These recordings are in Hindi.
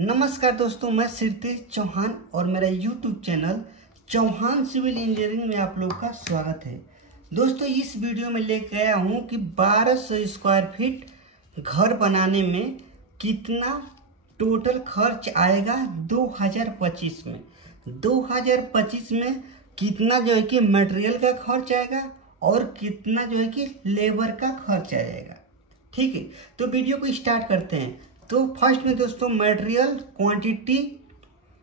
नमस्कार दोस्तों, मैं शीर्तेश चौहान और मेरा YouTube channel Chauhan civil engineering में आप लोग का स्वागत है। दोस्तों, इस वीडियो में लेकर आया हूँ कि 1200 स्क्वायर फीट घर बनाने में कितना टोटल खर्च आएगा 2025 में। 2025 में कितना जो है कि मटेरियल का खर्च आएगा और कितना जो है कि लेबर का खर्च आएगा। ठीक है, तो वीडियो को स्टार्ट करते हैं। तो फर्स्ट में दोस्तों मटेरियल क्वांटिटी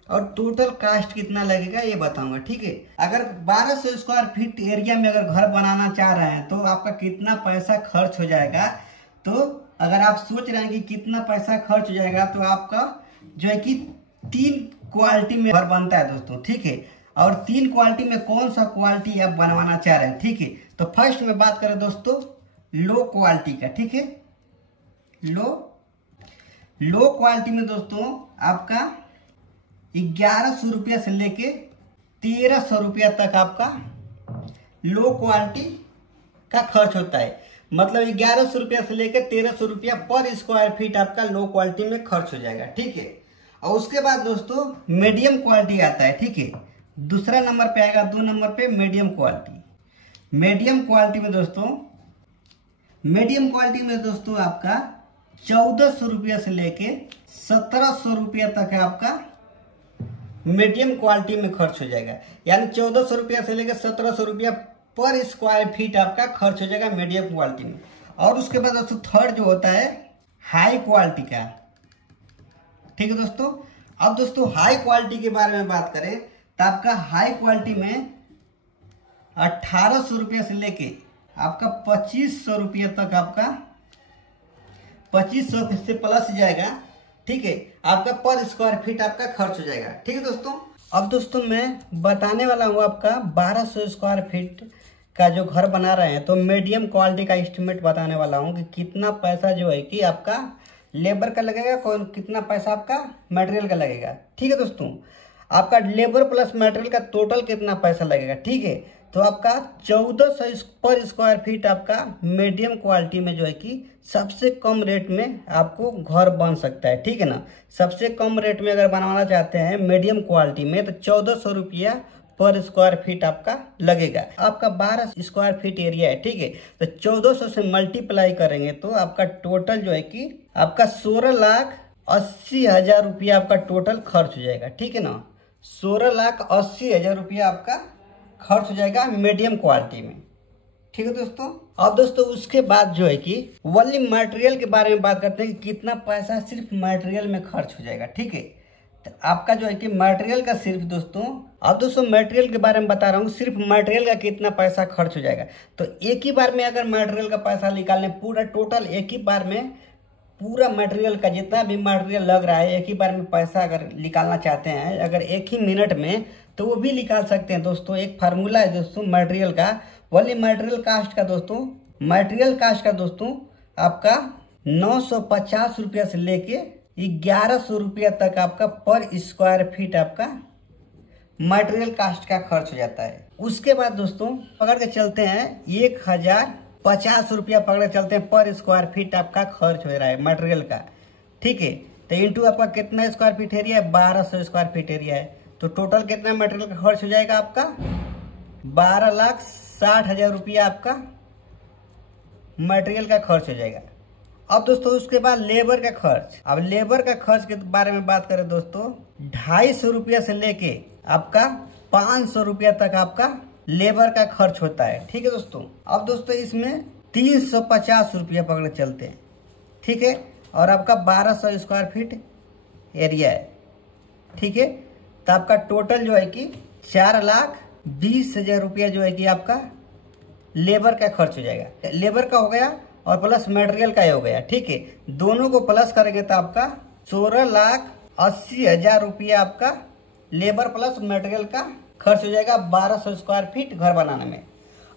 और टोटल कास्ट कितना लगेगा ये बताऊंगा। ठीक है, अगर 1200 स्क्वायर फीट एरिया में अगर घर बनाना चाह रहे हैं तो आपका कितना पैसा खर्च हो जाएगा। तो अगर आप सोच रहे हैं कि कितना पैसा खर्च हो जाएगा तो आपका जो है कि 3 क्वालिटी में घर बनता है दोस्तों। ठीक है, और 3 क्वालिटी में कौन सा क्वालिटी आप बनवाना चाह रहे हैं। ठीक है, तो फर्स्ट में बात करें दोस्तों लो क्वालिटी का। ठीक है, लो क्वालिटी में दोस्तों आपका 1100 रुपया से लेके 1300 रुपया तक आपका लो क्वालिटी का खर्च होता है। मतलब 1100 रुपया से लेके 1300 रुपया पर स्क्वायर फीट आपका लो क्वालिटी में खर्च हो जाएगा। ठीक है, और उसके बाद दोस्तों मीडियम क्वालिटी आता है। ठीक है, दूसरा नंबर पे आएगा, 2 नंबर पे मीडियम क्वालिटी। मीडियम क्वालिटी में दोस्तों आपका 1400 रुपया से लेके 1700 रुपया तक है आपका मीडियम क्वालिटी में खर्च हो जाएगा। यानी 1400 रुपया से लेकर 1700 रुपया पर स्क्वायर फीट आपका खर्च हो जाएगा मीडियम क्वालिटी में। और उसके बाद दोस्तों थर्ड जो होता है हाई क्वालिटी का। ठीक है दोस्तों, अब दोस्तों हाई क्वालिटी के बारे में बात करें तो आपका हाई क्वालिटी में 1800 रुपया से लेके आपका 2500 रुपया तक आपका 2500 से प्लस जाएगा। ठीक है, आपका पर स्क्वायर फीट आपका खर्च हो जाएगा। ठीक है दोस्तों, अब दोस्तों मैं बताने वाला हूँ आपका 1200 स्क्वायर फीट का जो घर बना रहे हैं तो मीडियम क्वालिटी का एस्टिमेट बताने वाला हूँ कि कितना पैसा जो है कि आपका लेबर का लगेगा, कितना पैसा आपका मटेरियल का लगेगा। ठीक है दोस्तों, आपका लेबर प्लस मटेरियल का टोटल कितना पैसा लगेगा। ठीक है, तो आपका 1400 पर स्क्वायर फीट आपका मीडियम क्वालिटी में जो है कि सबसे कम रेट में आपको घर बन सकता है। ठीक है ना, सबसे कम रेट में अगर बनवाना चाहते हैं मीडियम क्वालिटी में तो 1400 रुपया पर स्क्वायर फीट आपका लगेगा। आपका 12 स्क्वायर फीट एरिया है। ठीक है, तो 1400 से मल्टीप्लाई करेंगे तो आपका टोटल जो है कि आपका 16,80,000 रुपया आपका टोटल खर्च हो जाएगा। ठीक है ना, 16,80,000 रुपया आपका खर्च हो जाएगा मीडियम क्वालिटी में। ठीक है दोस्तों, अब दोस्तों उसके बाद जो है कि वही मटेरियल के बारे में बात करते हैं कि कितना पैसा सिर्फ मटेरियल में खर्च हो जाएगा। ठीक है, तो आपका जो है कि मटेरियल का सिर्फ दोस्तों, अब दोस्तों मटेरियल के बारे में बता रहा हूँ, सिर्फ मटेरियल का कितना पैसा खर्च हो जाएगा। तो एक ही बार में अगर मटेरियल का पैसा निकालने पूरा टोटल एक ही बार में पूरा मटेरियल का जितना भी मटेरियल लग रहा है एक ही बार में पैसा अगर निकालना चाहते हैं अगर एक ही मिनट में तो वो भी निकाल सकते हैं दोस्तों। एक फार्मूला है दोस्तों मटेरियल का, वही मटेरियल कास्ट का दोस्तों आपका 950 रुपया से लेके 1100 रुपया तक आपका पर स्क्वायर फीट आपका मटेरियल कास्ट का खर्च हो जाता है। उसके बाद दोस्तों पकड़ के चलते हैं 1050 रुपया पकड़ के चलते हैं पर स्क्वायर फीट आपका खर्च हो रहा है मटेरियल का। ठीक है, तो इंटू आपका कितना स्क्वायर फीट एरिया है, 1200 स्क्वायर फीट एरिया है, तो टोटल कितना मटेरियल का खर्च हो जाएगा आपका 12,60,000 रुपया आपका मटेरियल का खर्च हो जाएगा। अब दोस्तों उसके बाद लेबर का खर्च। अब लेबर का खर्च के बारे में बात करें दोस्तों 250 रुपया से लेके आपका 500 रुपया तक आपका लेबर का खर्च होता है। ठीक है दोस्तों, अब दोस्तों इसमें 350 रुपया पकड़ चलते हैं। ठीक है, और आपका 1200 स्क्वायर फीट एरिया है। ठीक है, तो आपका टोटल जो है कि 4,20,000 रुपया जो है कि आपका लेबर का खर्च हो जाएगा। लेबर का हो गया और प्लस मटेरियल का ही हो गया। ठीक है, दोनों को प्लस करेंगे तो आपका 16,80,000 रुपया आपका लेबर प्लस मटेरियल का खर्च हो जाएगा 1200 स्क्वायर फीट घर बनाने में।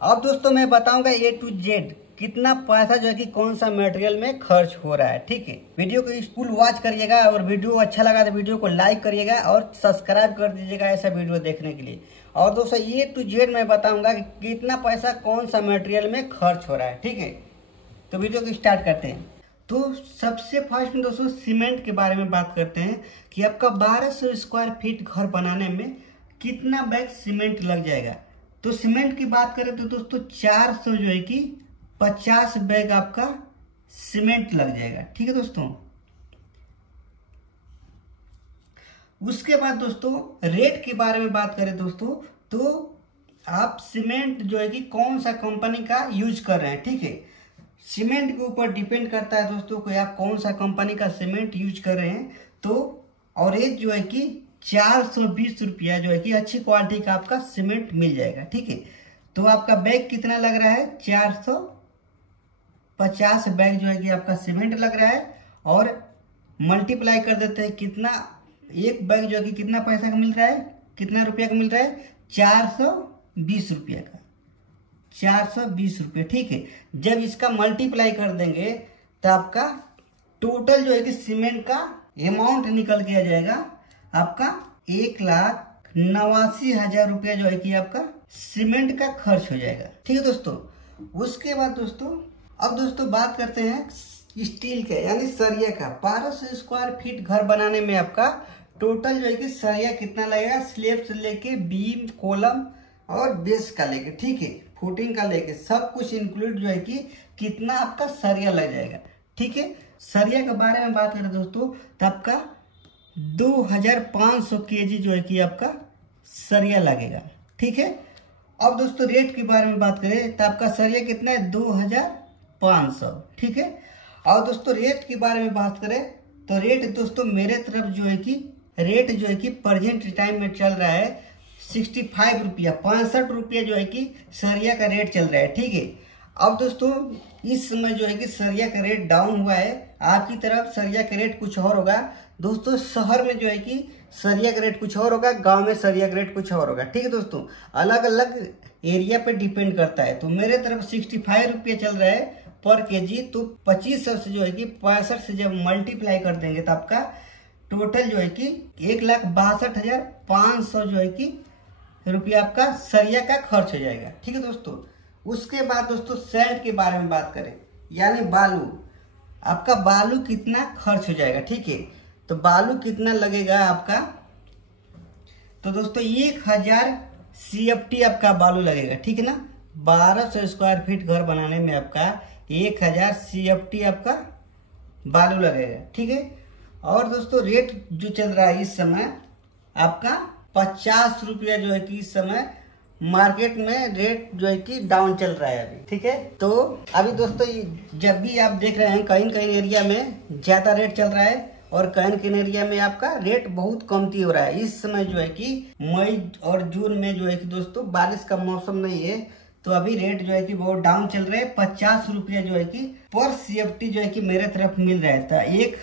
अब दोस्तों मैं बताऊंगा A to Z कितना पैसा जो है कि कौन सा मटेरियल में खर्च हो रहा है। ठीक है, वीडियो को फुल वॉच करिएगा और वीडियो अच्छा लगा तो वीडियो को लाइक करिएगा और सब्सक्राइब कर दीजिएगा ऐसा वीडियो देखने के लिए। और दोस्तों A to Z मैं बताऊंगा कि कितना पैसा कौन सा मटेरियल में खर्च हो रहा है। ठीक है, तो वीडियो को स्टार्ट करते हैं। तो सबसे फर्स्ट में दोस्तों सीमेंट के बारे में बात करते हैं कि आपका 1200 स्क्वायर फीट घर बनाने में कितना बैग सीमेंट लग जाएगा। तो सीमेंट की बात करें तो दोस्तों 400 जो है कि 50 बैग आपका सीमेंट लग जाएगा। ठीक है दोस्तों। उसके बाद दोस्तों रेट के बारे में बात करें दोस्तों, तो आप सीमेंट जो है कि कौन सा कंपनी का यूज कर रहे हैं। ठीक है, सीमेंट के ऊपर डिपेंड करता है दोस्तों कि आप कौन सा कंपनी का सीमेंट यूज कर रहे हैं। तो ऑरेंज जो है कि 420 रुपया जो है कि अच्छी क्वालिटी का आपका सीमेंट मिल जाएगा। ठीक है, तो आपका बैग कितना लग रहा है, 450 बैग जो है कि आपका सीमेंट लग रहा है। और मल्टीप्लाई कर देते हैं कितना, एक बैग जो है कि कितना पैसा का मिल रहा है, कितना रुपया का मिल रहा है, 420 रुपया का, 420 रुपये। ठीक है, जब इसका मल्टीप्लाई कर देंगे तो आपका टोटल जो है कि सीमेंट का अमाउंट निकल के आ जाएगा आपका 1,89,000 रुपया जो है कि आपका सीमेंट का खर्च हो जाएगा। ठीक है दोस्तों। उसके बाद दोस्तों अब दोस्तों बात करते हैं स्टील के यानी सरिया का। 1200 स्क्वायर फीट घर बनाने में आपका टोटल जो है कि सरिया कितना लगेगा, स्लैब से लेके बीम, कॉलम और बेस का लेके, ठीक है, फुटिंग का लेके सब कुछ इंक्लूड जो है कि कितना आपका सरिया लग जाएगा। ठीक है, सरिया के बारे में बात करें दोस्तों तो आपका 2500 kg जो है कि आपका सरिया लगेगा। ठीक है, अब दोस्तों रेट के बारे में बात करें तो आपका सरिया कितना है, 2500। ठीक है, और दोस्तों रेट के बारे में बात करें तो रेट दोस्तों मेरे तरफ जो है कि रेट जो है कि प्रेजेंट टाइम में चल रहा है 65 रुपया, 65 रुपया जो है कि सरिया का रेट चल रहा है। ठीक है, अब दोस्तों इस समय जो है कि सरिया का रेट डाउन हुआ है। आपकी तरफ सरिया का रेट कुछ और होगा दोस्तों, शहर में जो है कि सरिया का रेट कुछ और होगा, गांव में सरिया का रेट कुछ और होगा। ठीक है दोस्तों, अलग अलग एरिया पे डिपेंड करता है। तो मेरे तरफ 65 रुपये चल रहा है पर केजी। तो 2500 से जो है कि 65 से जब मल्टीप्लाई कर देंगे तो आपका टोटल जो है कि 1,62,500 जो है कि रुपया आपका सरिया का खर्च हो जाएगा। ठीक है दोस्तों। उसके बाद दोस्तों सैंड के बारे में बात करें यानी बालू, आपका बालू कितना खर्च हो जाएगा। ठीक है, तो बालू कितना लगेगा आपका, तो दोस्तों 1000 CFT आपका बालू लगेगा। ठीक है ना, 1200 स्क्वायर फीट घर बनाने में आपका 1000 CFT आपका बालू लगेगा। ठीक है, और दोस्तों रेट जो चल रहा है इस समय आपका 50 रुपया जो है कि इस समय मार्केट में रेट जो है कि डाउन चल रहा है अभी। ठीक है, तो अभी दोस्तों जब भी आप देख रहे हैं कहीं कहीं एरिया में ज्यादा रेट चल रहा है और कहीं कहीं एरिया में आपका रेट बहुत कमती हो रहा है। इस समय जो है कि मई और जून में जो है कि दोस्तों बारिश का मौसम नहीं है, तो अभी रेट जो है कि बहुत डाउन चल रहा है। 50 रुपया जो है कि पर CFT जो है कि मेरे तरफ मिल रहा है। तो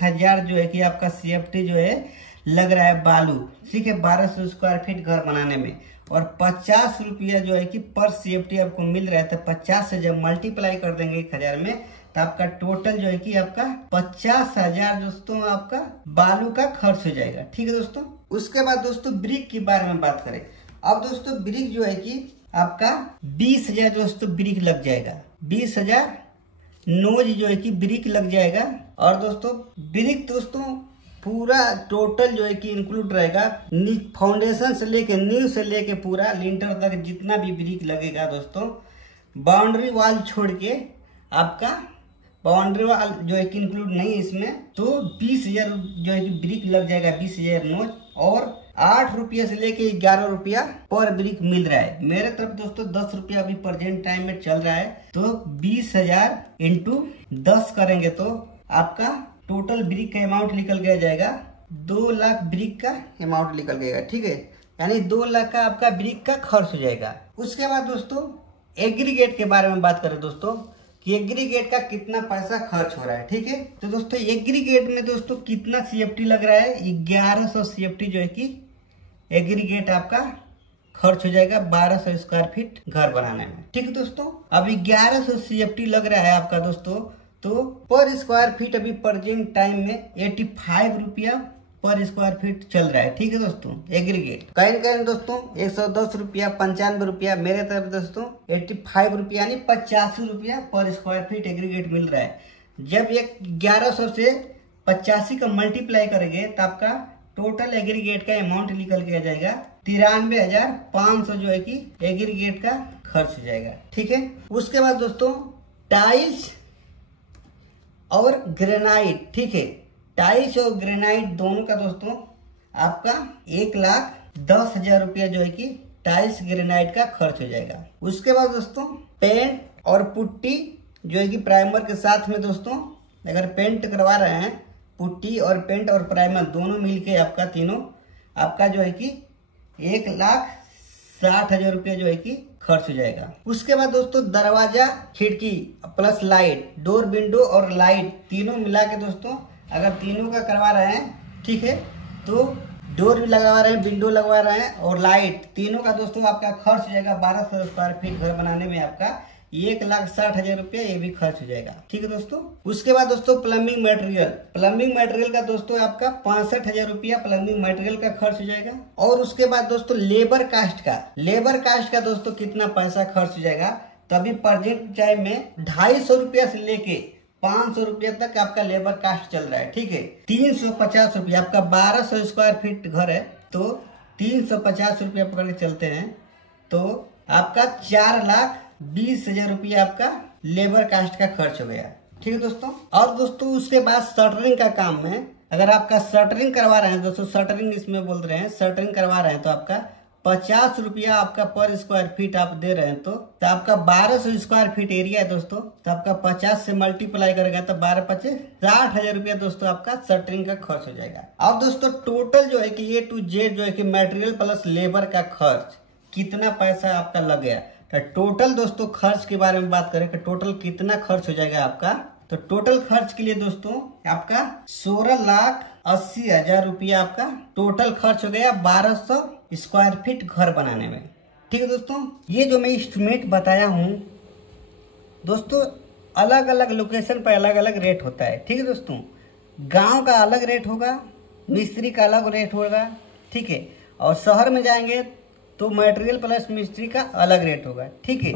1000 जो है कि आपका CFT जो है लग रहा है बालू। ठीक है, 1200 स्क्वायर फीट घर बनाने में, और 50 रुपया जो है कि पर CFT आपको मिल रहा है। तो 50 से जब मल्टीप्लाई कर देंगे 1000 में तो आपका टोटल जो है कि आपका 50,000 दोस्तों आपका बालू का खर्च हो जाएगा। ठीक है दोस्तों। उसके बाद दोस्तों ब्रिक के बारे में बात करें। अब दोस्तों ब्रिक जो है कि आपका 20,000 दोस्तों ब्रिक लग जाएगा, 20,000 नोज जो है कि ब्रिक लग जाएगा। और दोस्तों ब्रिक दोस्तों पूरा टोटल जो है कि इंक्लूड रहेगा, फाउंडेशन से लेके नींव से लेके पूरा लिंटर तक जितना भी ब्रिक लगेगा दोस्तों, बाउंड्री वाल छोड़ के आपका बाउंड्री वाल जो है कि इंक्लूड नहीं है इसमें, तो 20,000 जो है कि ब्रिक लग जाएगा, 20,000 नोज। और 8 रुपये से लेके 11 रुपया पर ब्रिक मिल रहा है। मेरे तरफ दोस्तों 10 रुपया अभी प्रेजेंट टाइम में चल रहा है। तो 20,000 इंटू 10 करेंगे तो आपका टोटल ब्रिक का अमाउंट निकल गया जाएगा, 2 लाख ब्रिक का अमाउंट निकल गएगा। ठीक है, यानी 2 लाख का आपका ब्रिक का खर्च हो जाएगा। उसके बाद दोस्तों एग्रीगेट के बारे में बात करें दोस्तों कि एग्रीगेट का कितना पैसा खर्च हो रहा है। ठीक है, तो दोस्तों एग्रीगेट में दोस्तों कितना CFT लग रहा है, 1100 CFT जो है कि एग्रीगेट आपका खर्च हो जाएगा 1200 स्क्वायर फीट घर बनाने में। ठीक है दोस्तों, अब 1100 CFT लग रहा है आपका दोस्तों। तो पर स्क्वायर फीट अभी प्रेजेंट टाइम में 85 रुपया पर स्क्वायर फीट चल रहा है। ठीक है दोस्तों एग्रीगेट। कहीं कहीं दोस्तों 110 रुपया, 95 रुपया, मेरे तरफ दोस्तों 85 रुपया यानी 85 रुपया पर स्क्वायर फीट एग्रीगेट मिल रहा है। जब ये 1100 से 85 का मल्टीप्लाई करेंगे तो आपका टोटल एग्रीगेट का अमाउंट निकल के आ जाएगा 93,500 जो है कि एग्रीगेट का खर्च हो जाएगा। ठीक है, उसके बाद दोस्तों टाइल्स और ग्रेनाइट, ठीक है, टाइल्स और ग्रेनाइट दोनों का दोस्तों आपका 1,10,000 रुपया जो है कि टाइल्स ग्रेनाइट का खर्च हो जाएगा। उसके बाद दोस्तों पेंट और पुट्टी जो है कि प्राइमर के साथ में दोस्तों अगर पेंट करवा रहे हैं, पुट्टी और पेंट और प्राइमर दोनों मिलके आपका तीनों आपका जो है कि 1,60,000 रुपया जो है कि खर्च हो जाएगा। उसके बाद दोस्तों दरवाजा, खिड़की प्लस लाइट, डोर विंडो और लाइट तीनों मिला के दोस्तों अगर तीनों का करवा रहे हैं, ठीक है, तो डोर भी लगवा रहे हैं, विंडो लगवा रहे हैं और लाइट तीनों का दोस्तों आपका खर्च हो जाएगा 1200 स्क्वायर फीट घर बनाने में आपका 1,60,000 रुपया ये भी खर्च हो जाएगा। ठीक है दोस्तों, उसके बाद दोस्तों प्लम्बिंग मटेरियल का दोस्तों आपका 65,000 रुपया प्लम्बिंग मटेरियल का खर्च हो जाएगा। और उसके बाद दोस्तों लेबर कास्ट का दोस्तों कितना पैसा खर्च हो जाएगा, तभी प्रेजेंट टाइम में 250 रुपया से लेके 500 रुपया तक आपका लेबर कास्ट चल रहा है। ठीक है, 350 रुपया, आपका 1200 स्क्वायर फीट घर है तो 350 रुपया पकड़ के चलते हैं तो आपका 4,20,000 रुपया आपका लेबर कास्ट का खर्च हो गया। ठीक है दोस्तों, और दोस्तों उसके बाद शटरिंग का काम है। अगर आपका शटरिंग करवा रहे हैं दोस्तों, शटरिंग इसमें बोल रहे हैं, शटरिंग करवा रहे हैं तो आपका 50 रुपया आपका पर स्क्वायर फीट आप दे रहे हैं तो आपका 1200 स्क्वायर फीट एरिया है दोस्तों, तो आपका 50 से मल्टीप्लाई करेगा तो 12×5 60,000 रुपया दोस्तों आपका शटरिंग का खर्च हो जाएगा। अब दोस्तों टोटल जो है कि A to Z जो है कि मटेरियल प्लस लेबर का खर्च कितना पैसा आपका लग गया, तो टोटल दोस्तों खर्च के बारे में बात करें कि टोटल कितना खर्च हो जाएगा आपका, तो टोटल खर्च के लिए दोस्तों आपका 16,80,000 रुपया आपका टोटल खर्च हो गया 1200 स्क्वायर फीट घर बनाने में। ठीक है दोस्तों, ये जो मैं एस्टिमेट बताया हूँ दोस्तों अलग अलग लोकेशन पर अलग अलग रेट होता है। ठीक है दोस्तों, गांव का अलग रेट होगा, मिस्त्री का अलग रेट होगा, ठीक है, और शहर में जाएंगे तो मटेरियल प्लस मिस्त्री का अलग रेट होगा। ठीक है,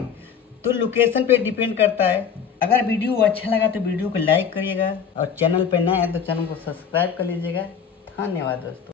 तो लोकेशन पे डिपेंड करता है। अगर वीडियो अच्छा लगा तो वीडियो को लाइक करिएगा और चैनल पे नए हैं तो चैनल को सब्सक्राइब कर लीजिएगा। धन्यवाद दोस्तों।